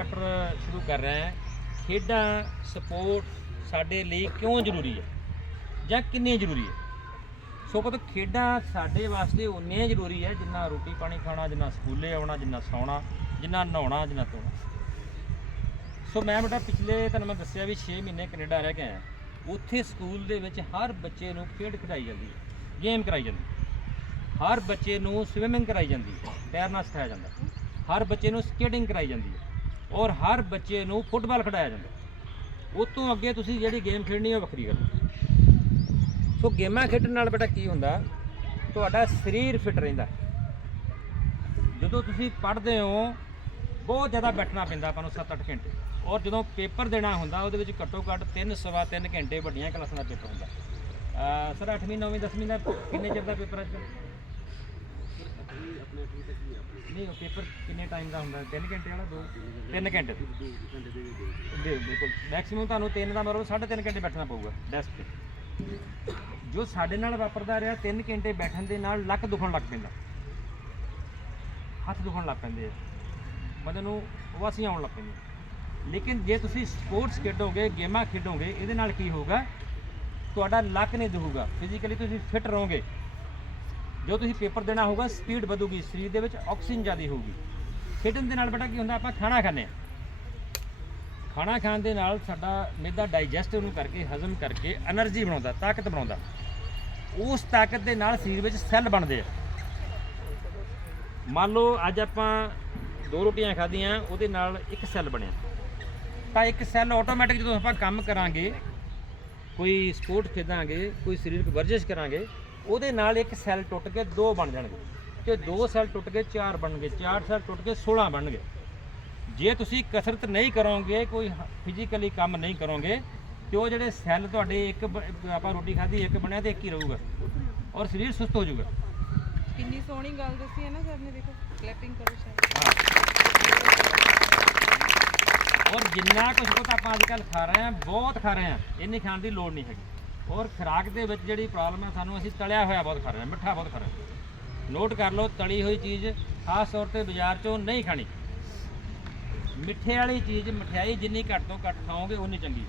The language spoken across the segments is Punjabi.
ਚੈਪਟਰ ਸ਼ੁਰੂ ਕਰ ਰਿਹਾ ਹਾਂ। ਖੇਡਾਂ, ਸਪੋਰਟ ਸਾਡੇ ਲਈ ਕਿਉਂ ਜ਼ਰੂਰੀ ਹੈ ਜਾਂ ਕਿੰਨੀ ਜ਼ਰੂਰੀ ਹੈ? ਸੋ ਪਤਾ, ਖੇਡਾਂ ਸਾਡੇ ਵਾਸਤੇ ਉਨੀਆਂ ਜ਼ਰੂਰੀ ਹੈ ਜਿੰਨਾ ਰੋਟੀ ਪਾਣੀ ਖਾਣਾ, ਜਿੰਨਾ ਸਕੂਲੇ ਆਉਣਾ, ਜਿੰਨਾ ਸੌਣਾ, ਜਿੰਨਾ ਨਹਾਉਣਾ, ਜਿੰਨਾ ਧੋਣਾ। ਸੋ ਮੈਂ ਬੇਟਾ ਪਿਛਲੇ ਤੁਹਾਨੂੰ ਮੈਂ ਦੱਸਿਆ ਵੀ 6 ਮਹੀਨੇ ਕੈਨੇਡਾ ਰਹਿ ਕੇ ਆਇਆ। ਉੱਥੇ ਸਕੂਲ ਦੇ ਵਿੱਚ ਹਰ ਬੱਚੇ ਨੂੰ ਖੇਡ ਖਿਡਾਈ ਜਾਂਦੀ ਹੈ, ਗੇਮ ਕਰਾਈ ਜਾਂਦੀ ਹੈ। ਹਰ ਬੱਚੇ ਨੂੰ ਸਵਿਮਿੰਗ ਕਰਾਈ ਜਾਂਦੀ ਹੈ ਤੈਰਨਾ ਸਿਖਾਇਆ ਜਾਂਦਾ ਹਰ ਬੱਚੇ ਨੂੰ ਸਕੇਟਿੰਗ ਕਰਾਈ ਜਾਂਦੀ ਹੈ। ਔਰ ਹਰ ਬੱਚੇ ਨੂੰ ਫੁੱਟਬਾਲ ਖਿਡਾਇਆ ਜਾਂਦਾ। ਹੈ। ਉਹ ਤੋਂ ਅੱਗੇ ਤੁਸੀਂ ਜਿਹੜੀ ਗੇਮ ਖੇਡਣੀ ਹੈ ਵੱਖਰੀ ਗੱਲ ਸੋ ਗੇਮਾਂ ਖੇਡਣ ਨਾਲ ਬੇਟਾ ਕੀ ਹੁੰਦਾ? ਤੁਹਾਡਾ ਸਰੀਰ ਫਿੱਟ ਰਹਿੰਦਾ। ਜਦੋਂ ਤੁਸੀਂ ਪੜ੍ਹਦੇ ਹੋ, ਬਹੁਤ ਜ਼ਿਆਦਾ ਬੈਠਣਾ ਪੈਂਦਾ ਆਪਾਂ ਨੂੰ 7-8 ਘੰਟੇ। ਔਰ ਜਦੋਂ ਪੇਪਰ ਦੇਣਾ ਹੁੰਦਾ, ਉਹਦੇ ਵਿੱਚ ਘੱਟੋ ਘੱਟ 3 ਸਵਾ 3 ਘੰਟੇ ਵੱਡੀਆਂ ਕਲਾਸਾਂ ਦਾ ਪੇਪਰ ਹੁੰਦਾ। ਸਰ 8ਵੀਂ 9ਵੀਂ 10ਵੀਂ ਦਾ ਕਿੰਨੇ ਚਿਰ ਦਾ ਪੇਪਰ ਅੱਜ ਨਹੀਂ, ਉਹ ਪੇਪਰ ਕਿੰਨੇ ਟਾਈਮ ਦਾ ਹੁੰਦਾ? 3 ਘੰਟੇ ਵਾਲਾ 2 3 ਘੰਟੇ। ਦੇ, ਬਿਲਕੁਲ। ਮੈਕਸਿਮਮ ਤੁਹਾਨੂੰ 3 ਦਾ ਮਤਲਬ 3.5 ਘੰਟੇ ਬੈਠਣਾ ਪਊਗਾ ਡੈਸਕ ਤੇ। ਜੋ ਸਾਡੇ ਨਾਲ ਵਾਪਰਦਾ ਰਿਹਾ 3 ਘੰਟੇ ਬੈਠਣ ਦੇ ਨਾਲ ਲੱਕ ਦੁਖਣ ਲੱਗ ਪੈਂਦਾ। ਹੱਥ ਦੁਖਣ ਲੱਗ ਪੈਂਦੇ ਆ। ਬੰਦੇ ਨੂੰ ਵਾਸੀਆਂ ਆਉਣ ਲੱਗ ਪੈਂਦੀਆਂ ਲੇਕਿਨ ਜੇ ਤੁਸੀਂ ਸਪੋਰਟਸ ਖੇਡੋਗੇ, ਗੇਮਾਂ ਖੇਡੋਗੇ, ਇਹਦੇ ਨਾਲ ਕੀ ਹੋਊਗਾ? ਤੁਹਾਡਾ ਲੱਕ ਨਹੀਂ ਦੁਖੂਗਾ। ਫਿਜ਼ੀਕਲੀ ਤੁਸੀਂ ਫਿਟ ਰਹੋਗੇ। ਜੋ ਤੁਸੀਂ ਪੇਪਰ ਦੇਣਾ ਹੋਊਗਾ, ਸਪੀਡ ਵਧੂਗੀ, ਸਰੀਰ ਦੇ ਵਿੱਚ ਆਕਸੀਜਨ ਜ਼ਿਆਦਾ ਹੋਊਗੀ। ਖੇਡਣ ਦੇ ਨਾਲ ਬੇਟਾ ਕੀ ਹੁੰਦਾ, ਆਪਾਂ ਖਾਣਾ ਖਾਂਦੇ ਆ ਖਾਣਾ ਖਾਣ ਦੇ ਨਾਲ ਸਾਡਾ ਮਿਹਦਾ ਡਾਈਜੈਸਟ ਨੂੰ ਕਰਕੇ, ਹਜ਼ਮ ਕਰਕੇ, એનર્ਜੀ ਬਣਾਉਂਦਾ, ਤਾਕਤ ਬਣਾਉਂਦਾ। ਉਸ ਤਾਕਤ ਦੇ ਨਾਲ ਸਰੀਰ ਵਿੱਚ ਸੈੱਲ ਬਣਦੇ ਆ। ਮੰਨ ਲਓ, ਅੱਜ ਆਪਾਂ ਦੋ ਰੋਟੀਆਂ ਖਾਧੀਆਂ, ਉਹਦੇ ਨਾਲ ਇੱਕ ਸੈੱਲ ਬਣਿਆ। ਤਾਂ ਇੱਕ ਸੈੱਲ ਆਟੋਮੈਟਿਕ ਜਦੋਂ ਆਪਾਂ ਕੰਮ ਕਰਾਂਗੇ, ਕੋਈ ਸਪੋਰਟ ਖੇਡਾਂਗੇ, ਕੋਈ ਸਰੀਰਕ ਵਰਜਿਸ਼ ਕਰਾਂਗੇ ਉਹਦੇ ਨਾਲ ਇੱਕ ਸੈੱਲ ਟੁੱਟ ਕੇ ਦੋ ਬਣ ਜਾਣਗੇ ਤੇ ਦੋ ਸੈੱਲ ਟੁੱਟ ਕੇ ਚਾਰ ਬਣਨਗੇ ਚਾਰ ਸੈੱਲ ਟੁੱਟ ਕੇ 16 ਬਣਨਗੇ। ਜੇ ਤੁਸੀਂ ਕਸਰਤ ਨਹੀਂ ਕਰੋਗੇ ਕੋਈ ਫਿਜ਼ੀਕਲੀ ਕੰਮ ਨਹੀਂ ਕਰੋਗੇ ਤੇ ਉਹ ਜਿਹੜੇ ਸੈੱਲ ਤੁਹਾਡੇ ਇੱਕ ਆਪਾਂ ਰੋਟੀ ਖਾਧੀ ਇੱਕ ਬਣਿਆ ਤੇ ਇੱਕ ਹੀ ਰਹੂਗਾ ਔਰ ਸਰੀਰ ਸੁਸਤ ਹੋ ਜਾਊਗਾ। ਕਿੰਨੀ ਸੋਹਣੀ ਗੱਲ ਦੱਸੀ ਹੈ ਨਾ ਸਰ ਨੇ ਦੇਖੋ ਕਲੈਪਿੰਗ ਕਰੋ ਸ਼ਾਇਦ ਔਰ ਜਿੰਨਾ ਕੁਝ ਕੁ ਤਾਂ ਆਪਾਂ ਅੱਜ ਕੱਲ੍ਹ ਖਾ ਰਹੇ ਹਾਂ ਬਹੁਤ ਖਾ ਰਹੇ ਹਾਂ ਇੰਨੀ ਖਾਣ ਦੀ ਲੋੜ ਨਹੀਂ ਹੈਗੀ। ਔਰ ਖੁਰਾਕ ਦੇ ਵਿੱਚ ਜਿਹੜੀ ਪ੍ਰੋਬਲਮ ਹੈ, ਸਾਨੂੰ ਅਸੀਂ ਤਲਿਆ ਹੋਇਆ ਬਹੁਤ ਖਾ ਰਹੇ ਹਾਂ, ਮਿੱਠਾ ਬਹੁਤ ਖਾ ਰਹੇ ਹਾਂ। ਨੋਟ ਕਰ ਲਓ, ਤਲੀ ਹੋਈ ਚੀਜ਼ ਖਾਸ ਤੌਰ ਤੇ ਬਾਜ਼ਾਰ 'ਚੋਂ ਨਹੀਂ ਖਾਣੀ। ਮਿੱਠੇ ਵਾਲੀ ਚੀਜ਼, ਮਠਿਆਈ ਜਿੰਨੀ ਘੱਟ ਤੋਂ ਘੱਟ ਖਾਓਗੇ ਉਨੀ ਚੰਗੀ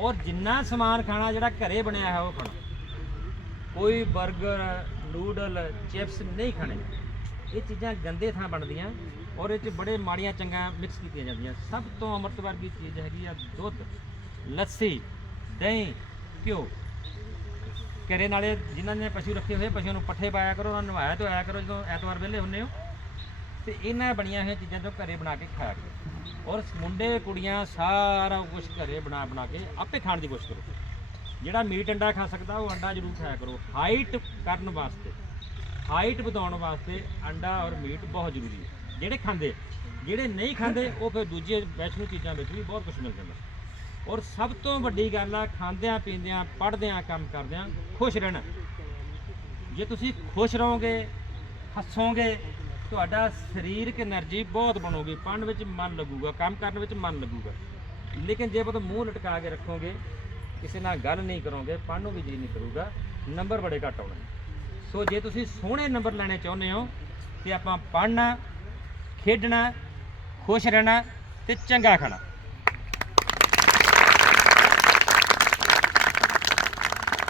ਔਰ ਜਿੰਨਾ ਸਮਾਨ ਖਾਣਾ ਜਿਹੜਾ ਘਰੇ ਬਣਿਆ ਹੈ ਉਹ ਖਾਣਾ। ਕੋਈ 버ਗਰ ਨੂਡਲ, ਚਿਪਸ ਨਹੀਂ ਖਾਣੇ। ਇਹ ਚੀਜ਼ਾਂ ਗੰਦੇ ਥਾਂ ਬਣਦੀਆਂ ਔਰ ਇਹ 'ਚ ਬੜੇ ਮਾੜੀਆਂ ਚੰਗਾ ਮਿਕਸ ਕੀਤੀਆਂ ਜਾਂਦੀਆਂ। ਸਭ ਤੋਂ ਅੰਮ੍ਰਿਤ ਵਰਗੀ ਚੀਜ਼ ਹੈਗੀ ਆ ਦੁੱਧ, ਲੱਸੀ, ਦਹੀਂ ਘਿਓ ਘਰੇ ਨਾਲੇ ਜਿਨ੍ਹਾਂ ਨੇ ਪਸ਼ੂ ਰੱਖੇ ਹੋਏ, ਪਸ਼ੂਆਂ ਨੂੰ ਪੱਠੇ ਪਾਇਆ ਕਰੋ, ਉਹਨਾਂ ਨੂੰ ਨਵਾਇਆ ਧੋਇਆ ਕਰੋ ਜਦੋਂ ਐਤਵਾਰ ਵਿਹਲੇ ਹੁੰਦੇ ਹੋ। ਤੇ ਇਹਨਾਂ ਬਣੀਆਂ ਹੋਈਆਂ ਚੀਜ਼ਾਂ ਤੋਂ ਘਰੇ ਬਣਾ ਕੇ ਖਾਇਆ ਕਰੋ ਔਰ ਮੁੰਡੇ, ਕੁੜੀਆਂ ਸਾਰਾ ਕੁਝ ਘਰੇ ਬਣਾ ਬਣਾ ਕੇ ਆਪੇ ਖਾਣ ਦੀ ਕੋਸ਼ਿਸ਼ ਕਰੋ। ਜਿਹੜਾ ਮੀਟ ਅੰਡਾ ਖਾ ਸਕਦਾ, ਉਹ ਅੰਡਾ ਜ਼ਰੂਰ ਖਾਇਆ ਕਰੋ। ਹਾਈਟ ਕਰਨ ਵਾਸਤੇ, ਹਾਈਟ ਵਧਾਉਣ ਵਾਸਤੇ ਅੰਡਾ ਔਰ ਮੀਟ ਬਹੁਤ ਜ਼ਰੂਰੀ ਹੈ। ਜਿਹੜੇ ਖਾਂਦੇ, ਜਿਹੜੇ ਨਹੀਂ ਖਾਂਦੇ, ਉਹ ਫਿਰ ਦੂਜੇ ਵੈਸ਼ਨੂ ਚੀਜ਼ਾਂ ਵਿੱਚ ਵੀ ਬਹੁਤ ਕੁਝ ਮਿਲ ਜਾਂਦਾ। ਔਰ ਸਭ ਤੋਂ ਵੱਡੀ ਗੱਲ ਆ, ਖਾਂਦਿਆਂ, ਪੀਂਦਿਆਂ, ਪੜ੍ਹਦਿਆਂ, ਕੰਮ ਕਰਦਿਆਂ ਖੁਸ਼ ਰਹਿਣਾ। ਜੇ ਤੁਸੀਂ ਖੁਸ਼ ਰਹੋਗੇ, ਹੱਸੋਗੇ, ਤੁਹਾਡਾ ਸਰੀਰਕ એનર્ਜੀ ਬਹੁਤ ਬਣੂਗੀ ਪੜਨ ਵਿੱਚ ਮਨ ਲੱਗੂਗਾ, ਕੰਮ ਕਰਨ ਵਿੱਚ ਮਨ ਲੱਗੂਗਾ। ਲੇਕਿਨ ਜੇ ਬਤ ਮੂੰਹ ਲਟਕਾ ਕੇ ਰੱਖੋਗੇ, ਕਿਸੇ ਨਾਲ ਗੱਲ ਨਹੀਂ ਕਰੋਗੇ ਪੜਨ ਨੂੰ ਵੀ ਜੀ ਨਹੀਂ ਕਰੂਗਾ, ਨੰਬਰ ਬੜੇ ਘੱਟ ਆਉਣਗੇ ਸੋ ਜੇ ਤੁਸੀਂ ਸੋਹਣੇ ਨੰਬਰ ਲੈਣੇ ਚਾਹੁੰਦੇ ਹੋ, ਤੇ ਆਪਾਂ ਪੜਨਾ ਖੇਡਣਾ, ਖੁਸ਼ ਰਹਿਣਾ ਤੇ ਚੰਗਾ ਖਾਣਾ।